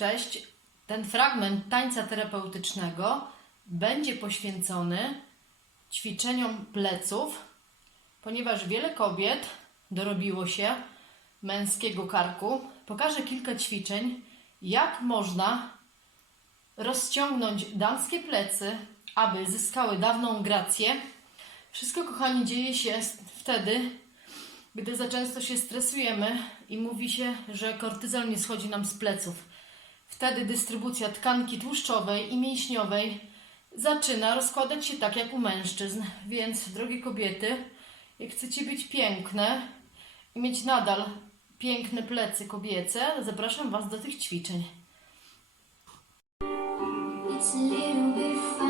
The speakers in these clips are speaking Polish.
Cześć. Ten fragment tańca terapeutycznego będzie poświęcony ćwiczeniom pleców, ponieważ wiele kobiet dorobiło się męskiego karku. Pokażę kilka ćwiczeń, jak można rozciągnąć damskie plecy, aby zyskały dawną grację. Wszystko, kochani, dzieje się wtedy, gdy za często się stresujemy i mówi się, że kortyzol nie schodzi nam z pleców. Wtedy dystrybucja tkanki tłuszczowej i mięśniowej zaczyna rozkładać się tak jak u mężczyzn. Więc, drogie kobiety, jak chcecie być piękne i mieć nadal piękne plecy kobiece, zapraszam Was do tych ćwiczeń. It's a little bit funny,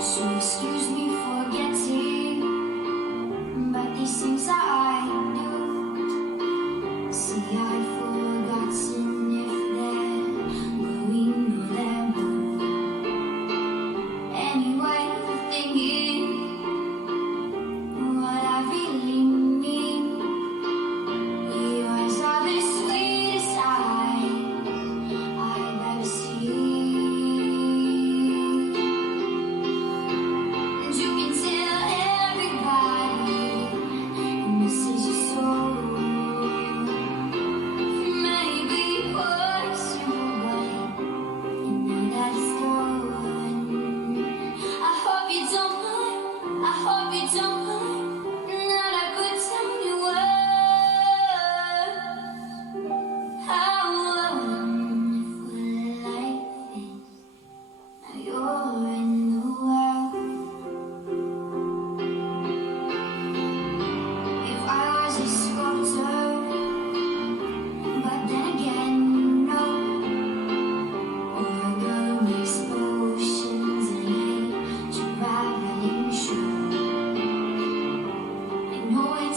Jesus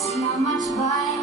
it's not much, but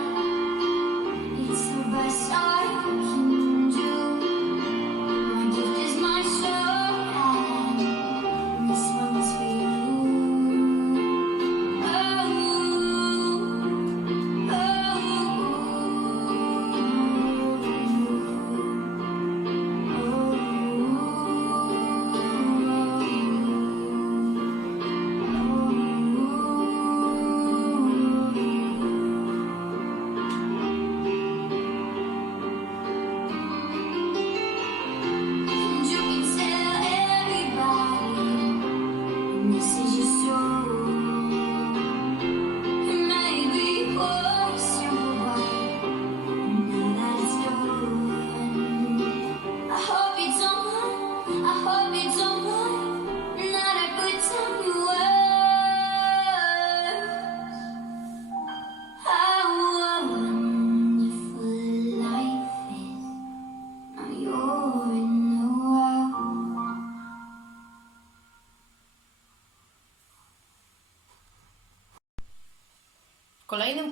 you.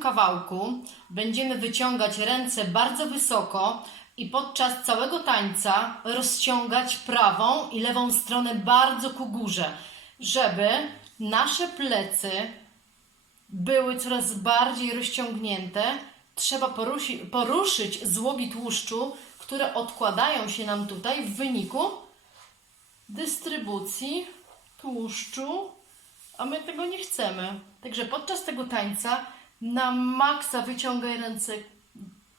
Kawałku będziemy wyciągać ręce bardzo wysoko i podczas całego tańca rozciągać prawą i lewą stronę bardzo ku górze, żeby nasze plecy były coraz bardziej rozciągnięte. Trzeba porusi, poruszyć złogi tłuszczu, które odkładają się nam tutaj w wyniku dystrybucji tłuszczu, a my tego nie chcemy. Także podczas tego tańca na maksa wyciągaj ręce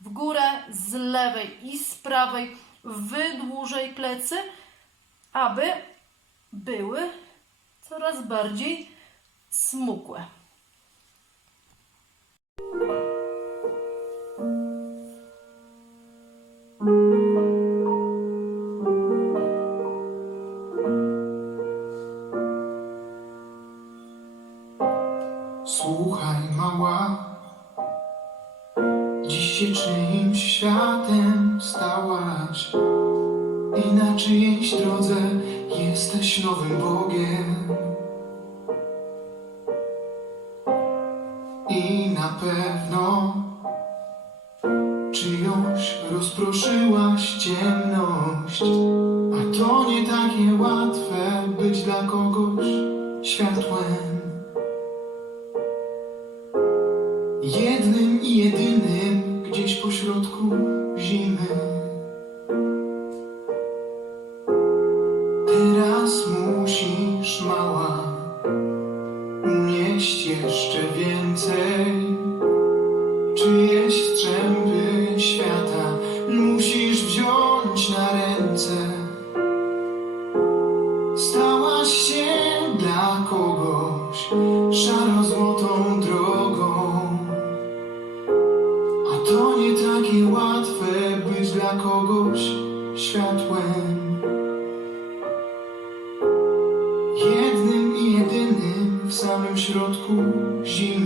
w górę, z lewej i z prawej, wydłużaj plecy, aby były coraz bardziej smukłe. Łatwe być dla kogoś światłem. Światłem. Jednym i jedynym w samym środku zimy.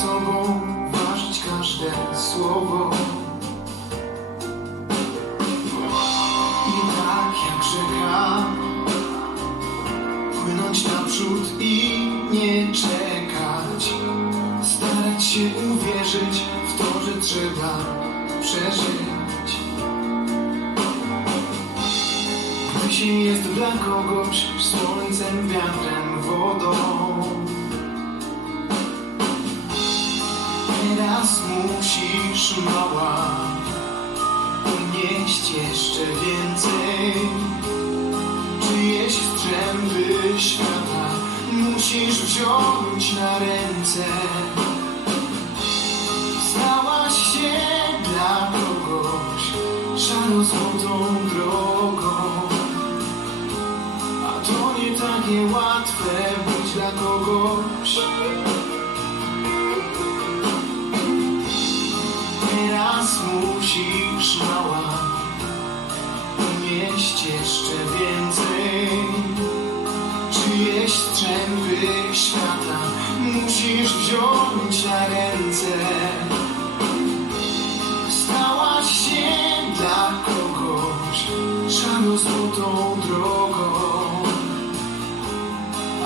Sobą, ważyć każde słowo. I tak jak rzeka, płynąć naprzód i nie czekać. Starać się uwierzyć w to, że trzeba przeżyć. Gdy jest dla kogoś słońcem, wiatrem, wodą. Teraz musisz, mała, unieść jeszcze więcej. Czyjeś strzępy świata musisz wziąć na ręce. Stałaś się dla kogoś szaro-złotą drogą. A to nie takie łatwe być dla kogoś. Teraz musisz, mała, unieść jeszcze więcej. Czyjeś strzępy świata musisz wziąć na ręce. Stałaś się dla kogoś szaro-złotą drogą.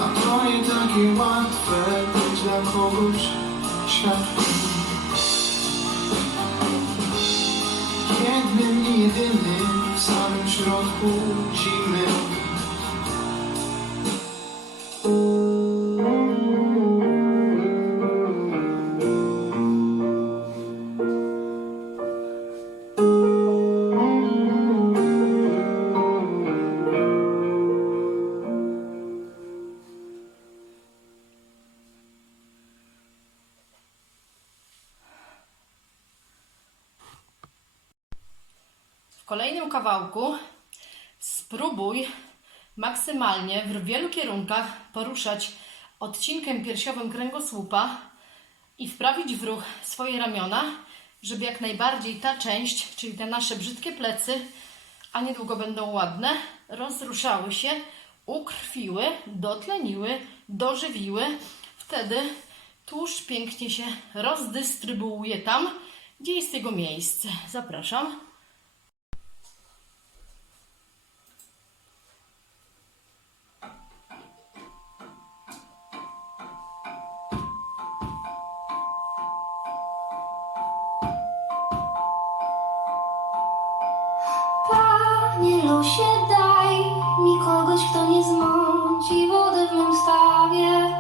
A to nie takie łatwe być dla kogoś światłem. Samym środku zimy. Kolejnym kawałku spróbuj maksymalnie w wielu kierunkach poruszać odcinkiem piersiowym kręgosłupa i wprawić w ruch swoje ramiona, żeby jak najbardziej ta część, czyli te nasze brzydkie plecy, a niedługo będą ładne, rozruszały się, ukrwiły, dotleniły, dożywiły. Wtedy tłuszcz pięknie się rozdystrybuuje tam, gdzie jest jego miejsce. Zapraszam. Losie, daj mi kogoś, kto nie zmąci wody w mym stawie.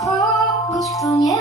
Kogoś, kto nie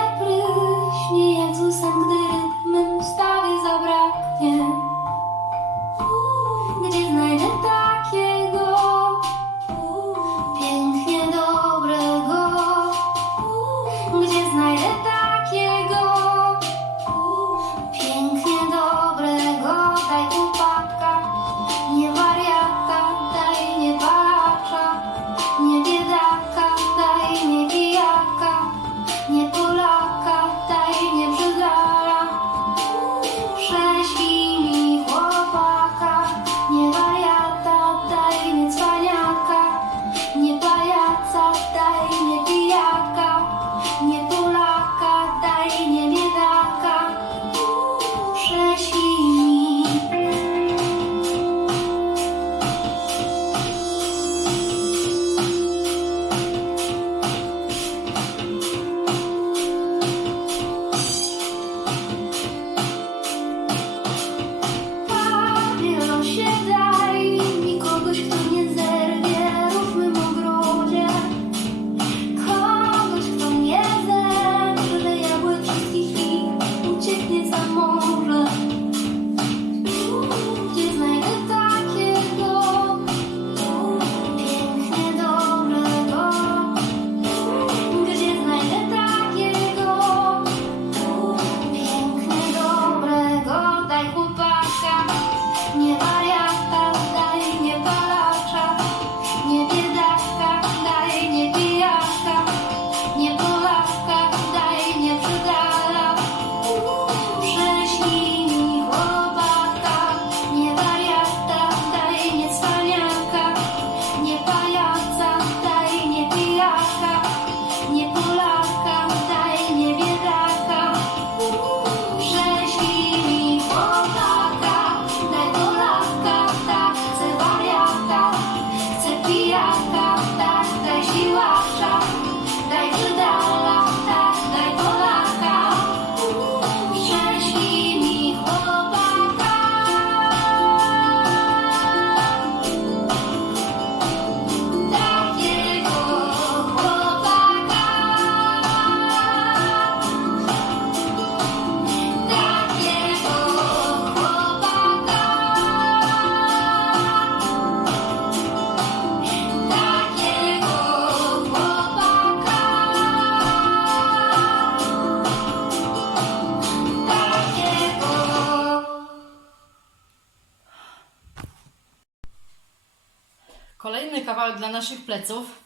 pleców.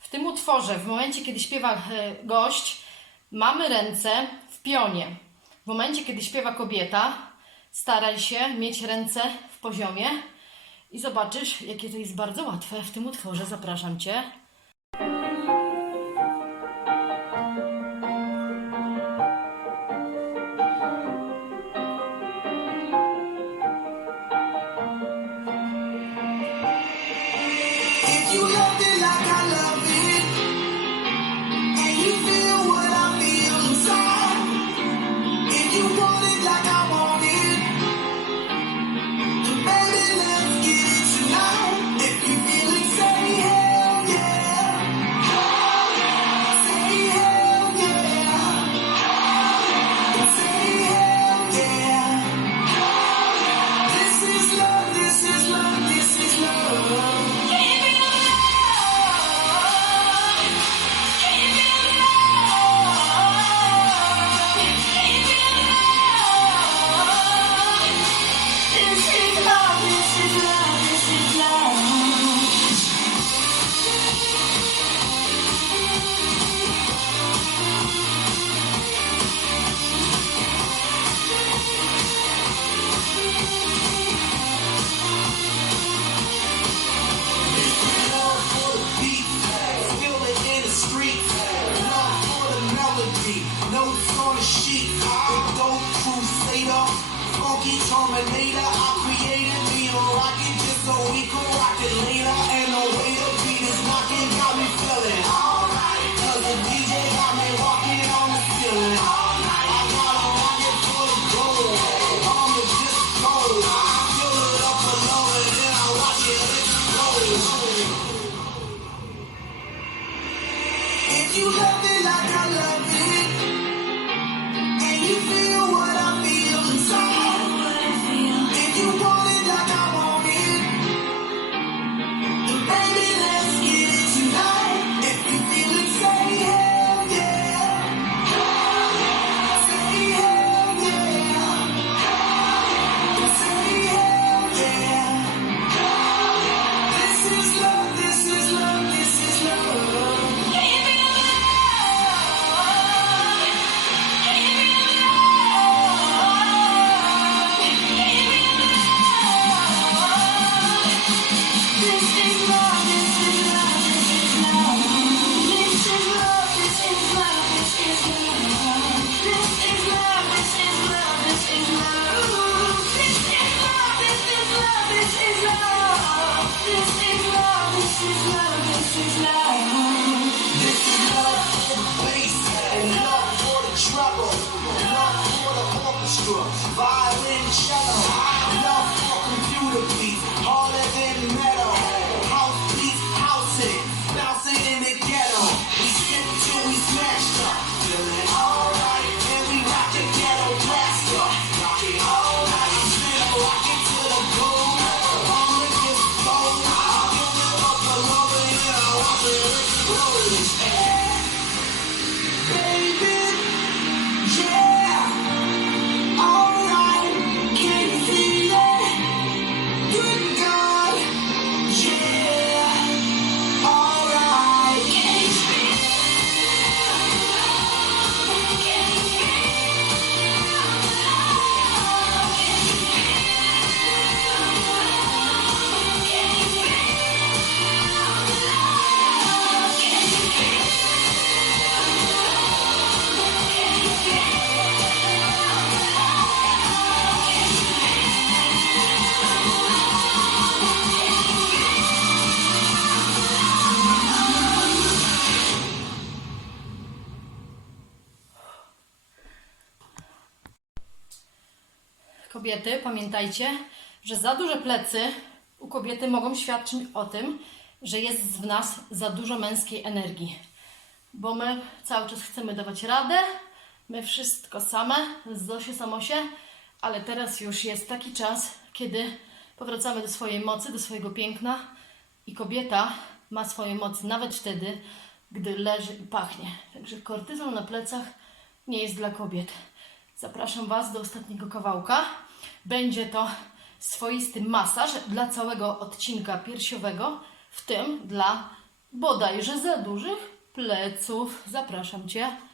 W tym utworze, w momencie kiedy śpiewa e, gość, mamy ręce w pionie. W momencie kiedy śpiewa kobieta, staraj się mieć ręce w poziomie i zobaczysz, jakie to jest bardzo łatwe w tym utworze. Zapraszam Cię. you love me like I love it, and you feel. kobiety, pamiętajcie, że za duże plecy u kobiety mogą świadczyć o tym, że jest w nas za dużo męskiej energii. Bo my cały czas chcemy dawać radę, my wszystko same, Zosie, Samosie, ale teraz już jest taki czas, kiedy powracamy do swojej mocy, do swojego piękna i kobieta ma swoje mocy nawet wtedy, gdy leży i pachnie. Także kortyzol na plecach nie jest dla kobiet. Zapraszam Was do ostatniego kawałka. Będzie to swoisty masaż dla całego odcinka piersiowego, w tym dla bodajże za dużych pleców. Zapraszam Cię.